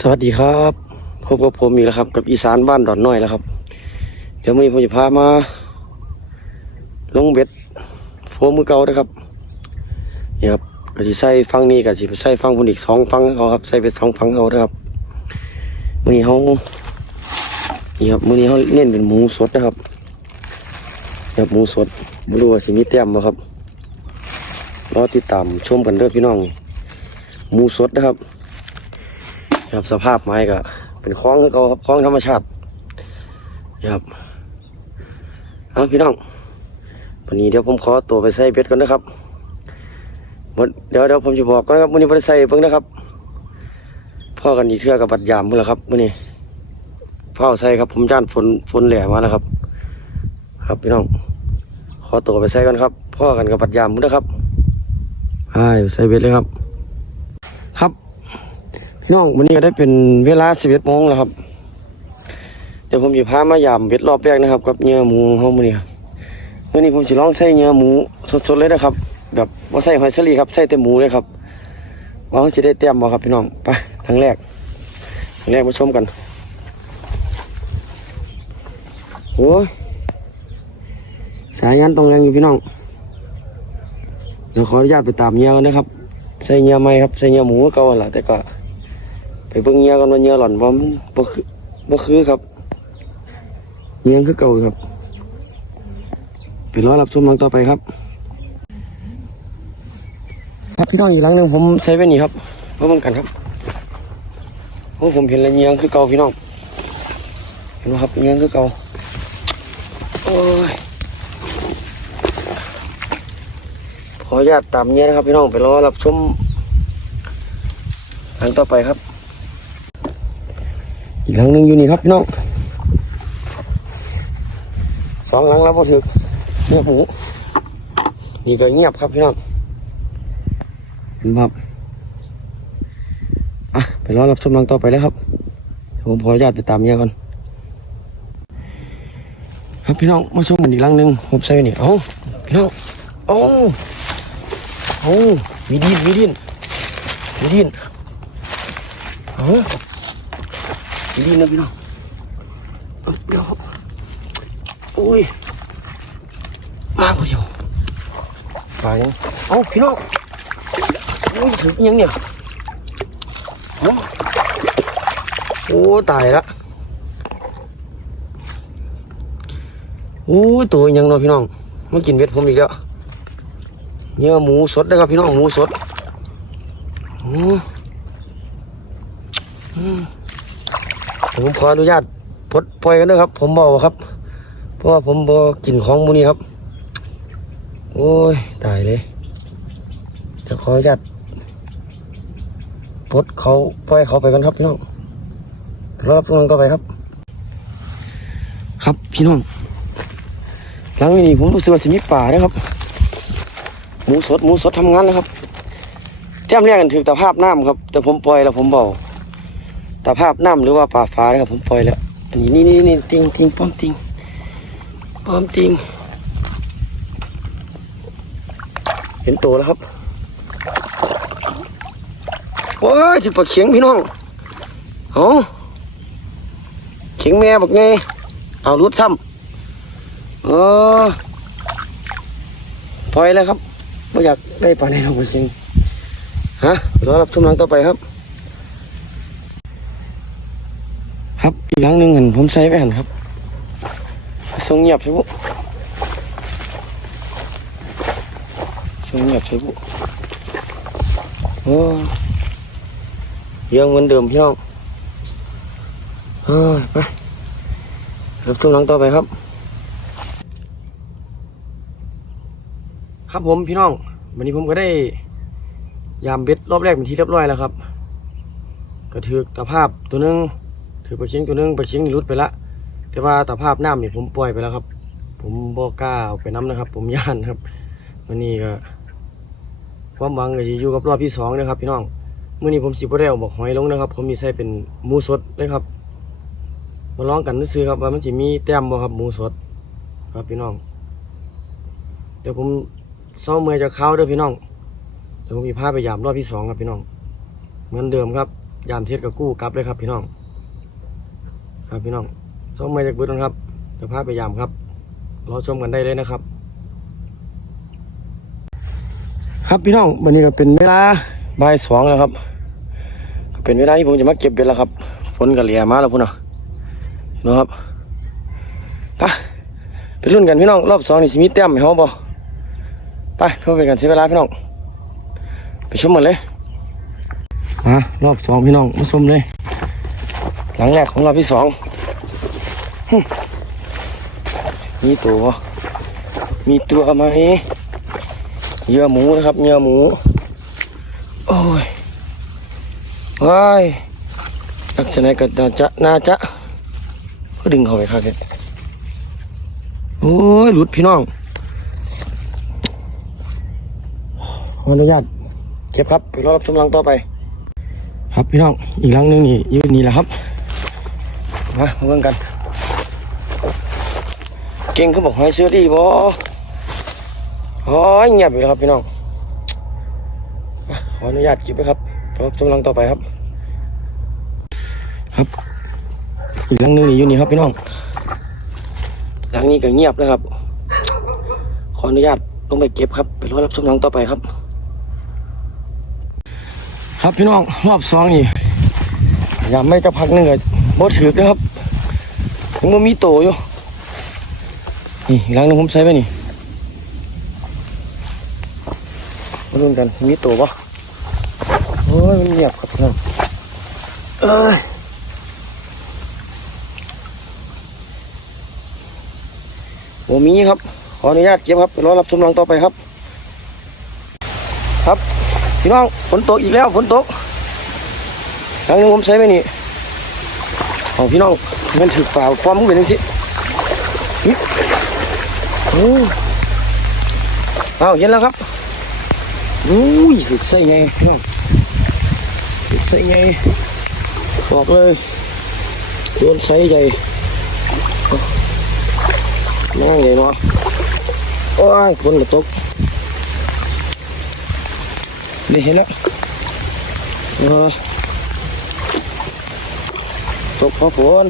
สวัสดีครับพบกับผมอีกแล้วครับ กับอีสานบ้านดอนน้อยแล้วครับ เดี๋ยววันนี้ผมจะพามา ลงเบ็ดโฟมมือเก่านะครับนี่ครับก็จะใส่ฟังนี้กับสิไปใส่ฟังคนอีกสองฟังเขาครับใส่เบ็ดสองฟังเขานะครับวันนี้เขานี่ครับวันนี้เขาเน้นเป็นหมูสดนะครับแบบหมูสดไม่รู้ว่าสิมีแต้มบ่ครับรอติดตามชมกันเด้อพี่น้องหมูสดนะครับ ครับ สภาพไม้ก็เป็นคล้องคือเขาครับคลองธรรมชาตินะครับเอาพี่น้องวันนี้เดี๋ยวผมขอตัวไปใส่เบ็ดก่อนนะครับเดี๋ยวเดี๋ยวผมจะบอกก่อนนะครับวันนี้ไปใส่เพิ่งนะครับพ่อกันอีกเทื่อกับบัดยามเพิ่งแล้วครับวันนี้เฝ้าใส่ครับ ผมจ้านฝนฝนแหล่มาแล้วครับ ครับพี่น้องขอตัวไปใส่กันครับ พ่อกันกับบัดยามเพิ่งนะครับใช่ใส่เบ็ดเลยครับ พี่น้องวันนี้ก็ได้เป็นเวลาสิบเอ็ดโมงแล้วครับ เดี๋ยวผมจะพามายามเบ็ดรอบแรกนะครับ กับเนื้อหมูของเขามื่อนี้วันนี้ผมจะลองใส่เนื้อหมูสดๆเลยนะครับ แบบว่าใส่หอยสลีครับใส่แต่หมูเลยครับว่าจะได้เตรียมบ่ครับพี่น้องไปทางแรกทางแรกมาชมกันโอ้สายยันตรงแรงอยู่พี่น้องเดี๋ยวขออนุญาตไปตามเนื้อกันนะครับ ใส่เนื้อไหมครับ ใส่เนื้อหมูก็เก่าหั่นล่ะแต่ก็ ไปเบิ่งเงี้ยกันว่าเงี้ยหล่อนบ่มบ่คือบ่คือครับเงี้ยคือเก่าครับไปรอรับชมหลังต่อไปครับ ครับพี่น้องอีกหลังหนึ่งผมใช้ไว้นี่ครับมาเบิ่งกันครับโอ้ผมเห็นแล้วเงี้ยคือเก่าพี่น้องเห็นไหมครับเงี้ยคือเก่าโอ้ยขออนุญาตตามเงี้ยนะครับพี่น้องไปรอรับชมหลังต่อไปครับ อีกหลังหนึ่งอยู่นี่ครับพี่น้องสองหลังแล้วพอถึกเงียบหมูนี่ก็เงียบครับพี่น้องเห็นไหมครับอะไปรอรับชมหลังต่อไปแล้วครับเดี๋ยวผมขออนุญาตไปตามเมียก่อนครับพี่น้องมาชมกันอีกหลังหนึ่งผมใส่ไว้นี่เอ้าพี่น้องเอ้าเอ้ามีดินมีดินมีดินเอ้า ดีนะพี่น้องเอ้ยเดี๋ยวครับโอ้ยมาพอดีไปยังเอ้าพี่น้องโอ้ยถึงยังเนี่ยเอ้าโอ้ตายละโอ้ยตัวยังเนาะพี่น้องมากินเบ็ดผมอีกแล้วเนื้อหมูสดนะครับพี่น้องหมูสดโอ้อืม ผมขออนุญาตพดปล่อยกันด้วยครับ ผมบอกครับ เพราะว่าผมบอกินของมูนี้ครับ โอ้ยตายเลยจะขออนุญาตพดเขาปล่อยเขาไปกันครับพี่น้องรอรับฟังก็ไปครับ ครับพี่น้องหลังนี้ผมรู้สึกว่าสิมีป่านะครับ หมูสดหมูสดทำงานแล้วครับแต้มแรกกันถือแต่ภาพน้ำครับ แต่ผมปล่อยแล้วผมบอก ตาภาพน้ำหรือว่าป่าฟ้านะครับผมปล่อยแล้วอันนี้นี่นี่นี่ติงติงป้อมติงป้อมติง เห็นตัวแล้วครับว้าจุดปาเขียงพี่น้องเอาเขียงแม่บักไงเอารุดซ้ำเออปล่อยแล้วครับไม่อยากได้ปลาในท้องจริงฮะรอรับทุ่มหลังต่อไปครับ ครับ อีกหลังหนึ่งเห็นผมใส่ไว้หันครับทรงเงียบใช่ปุ๊ทรงเงียบใช่ปุ๊โอ้ยังเหมือนเดิมพี่น้องเฮ้ยไปรับชมหลังต่อไปครับ ครับผมพี่น้อง วันนี้ผมก็ได้ ยามเบ็ดรอบแรกเป็นที่เรียบร้อยแล้วครับก็ถือตะภาพตัวหนึง ถือปลาเชิงตัวหนึงปลาเชิงหลุดไปละแต่ว่าตาภาพน้ำนี่ผมปล่อยไปแล้วครับ ผมบ่กล้าเอาไปน้ำนะครับ ผมย่านครับวันนี้ก็ความหวังก็จะอยู่กับรอบที่สองนะครับ พี่น้องเมื่อนี้ผมสิบ่ได้เอาบอกหอยลงนะครับ ผมมีใส่เป็นหมูสดเลยครับ มาลองกันซื้อครับว่ามันจะมีแต้มบ่ครับหมูสด ครับพี่น้อง เดี๋ยวผมเศร้าเมื่อจะเข้าด้อพี่น้องเดี๋ยวผมมีพาไปยามรอบที่สองครับพี่น้อง เหมือนเดิมครับ ยามเช็ดกับกู้กลับเลยครับพี่น้อง ครับพี่น้องชมมาจากบึ้ดนะครับเดี๋ยวพาไปยามครับรอชมกันได้เลยนะครับ ครับพี่น้องวันนี้ก็เป็นเวลาบ่ายสองแล้วครับเป็นเวลาที่ผมจะมาเก็บเบ็ดแล้วครับฝนก็เหลียมาแล้วพุ่นเนาะเห็นไหมครับไปไปรุ่นกันพี่น้องรอบสองนี่สิมีเต็มไหมครับบอไปเพื่อเป็นการเสียเวลาพี่น้อง ไปชมกันเลยมารอบสองพี่น้องมาชมเลย หลังแรกของเรอบที่สอง มีตัว มีตัวไหมเยื่อหมูนะครับเยื่อหมู โอ้ยว้ายลักษณะก็น่าจะน่าจะก็ดึงเข้าไปครับเนี่ยโอ้ยหลุดพี่น้อง ขออนุญาตเก็บครับไปรอรับชมรังต่อไป ครับพี่น้องอีกรังนึงนี่ยืนนี่แหละครับมามาเบิ่งกัน เก่งเขาบอกให้เชื่อดีบ่โอ้ยเงียบอยู่แล้วครับพี่น้องขออนุญาตเก็บไว้ครับรอรับชมรังต่อไปครับ ครับอีกรังนึงนี่อยู่นี่ครับพี่น้องหลังนี้ก็เงียบนะครับ ขออนุญาตลงไปเก็บครับไปรอรับชมรังต่อไปครับ ครับพี่น้องรอบสองนี่ยามไม่จะพักหนึงอะบ่ถือนะครับยังมีโตอยู่ นี่อีกหลังนึงผมใส่ไปนี่มาดูกันมีโตปะโอ้ยมันเงียบครับพี่น้องเอ้ยบ่มีครับ ขออนุญาตเก็บครับรอรับชมรังต่อไปครับ ครับพี่น้องฝนตกอีกแล้วฝนตกทางนึงผมใช้ไปนี่เอาพี่น้องมันถือเปล่าความมันเป็นยังสิ อ้เอาเห็นแล้วครับอุ้ยสุดใส่ไงน้องสุดใส่ไงบอกเลยโดนใส่ใหญ่นั่งใหญ่เนาะโอ้ยฝนตกนี่เห็นแล้วเออตกพอฝน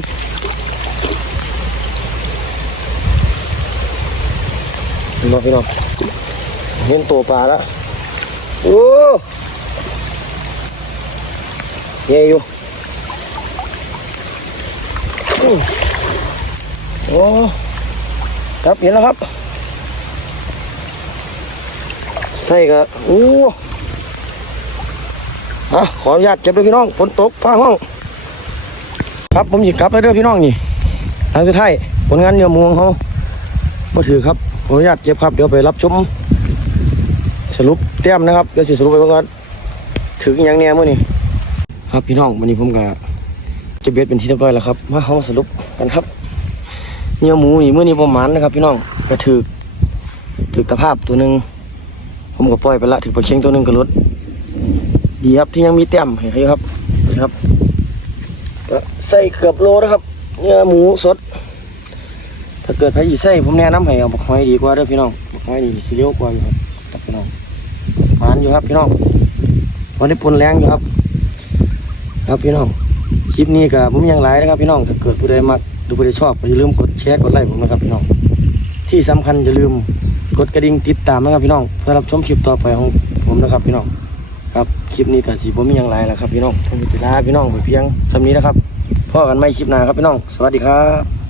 เห็นบ่พี่น้องเห็นตัวปลาแล้วโอ้เย่อยู่อู้โอ้ครับเห็นแล้วครับใส่ก็อู้อะขออนุญาตเก็บด้วยพี่น้องฝนตกฟ้าห้อง ครับผมหยิบกลับแล้วเด้อพี่น้องนี่ทางสุดท้ายผลงานเนื้อมูของเขาบ่ถือครับ ขออนุญาตเก็บครับ เดี๋ยวไปรับชม สรุปเต้มนะครับเดี๋ยวสิสรุปไปก่อนถึงอยังแน่มื่อนี้ครับพี่น้องวันนี้ผมก็เก็บเบ็ดเป็นที่เรียบร้อยแล้วครับมาเขามาสรุปกันครับเนื้อหมูนี่มื่อนี้ประมาณนะครับ พี่น้องก็ถือถือตะภาพตัวหนึ่งผมก็ปล่อยไปละถือปลาเค็งตัวหนึ่งก็ลดดีครับที่ยังมีแต้มเห็นไหมครับนะครับก็ใส่เกือบโลนะครับ เนื้อหมูสด ถ้าเกิดใครอีใส่ผมแนะนำให้เอาบักหอยดีกว่าเด้อพี่น้องบักหอยนี่สิเลี้ยวกว่าอยู่ครับพี่น้องหานอยู่ครับพี่น้องวันนี้ปนแรงอยู่ครับ ครับพี่น้องคลิปนี้ก็ผมยังไลฟ์นะครับพี่น้องถ้าเกิดผู้ใดมักหรือผู้ใดชอบก็อย่าลืมกดแชร์กดไลค์ผมนะครับพี่น้อง ที่สำคัญอย่าลืมกดกระดิ่งติดตามนะครับพี่น้องเพื่อรับชมคลิปต่อไปของผมนะครับพี่น้องครับคลิปนี้ก็สีผมมีย่างไรแล้วครับพี่น้องผมจะลาพี่น้องไปเพียงสำนี้นะครับพ่อกันไม่คลิปหน้าครับพี่น้อง สวัสดีครับ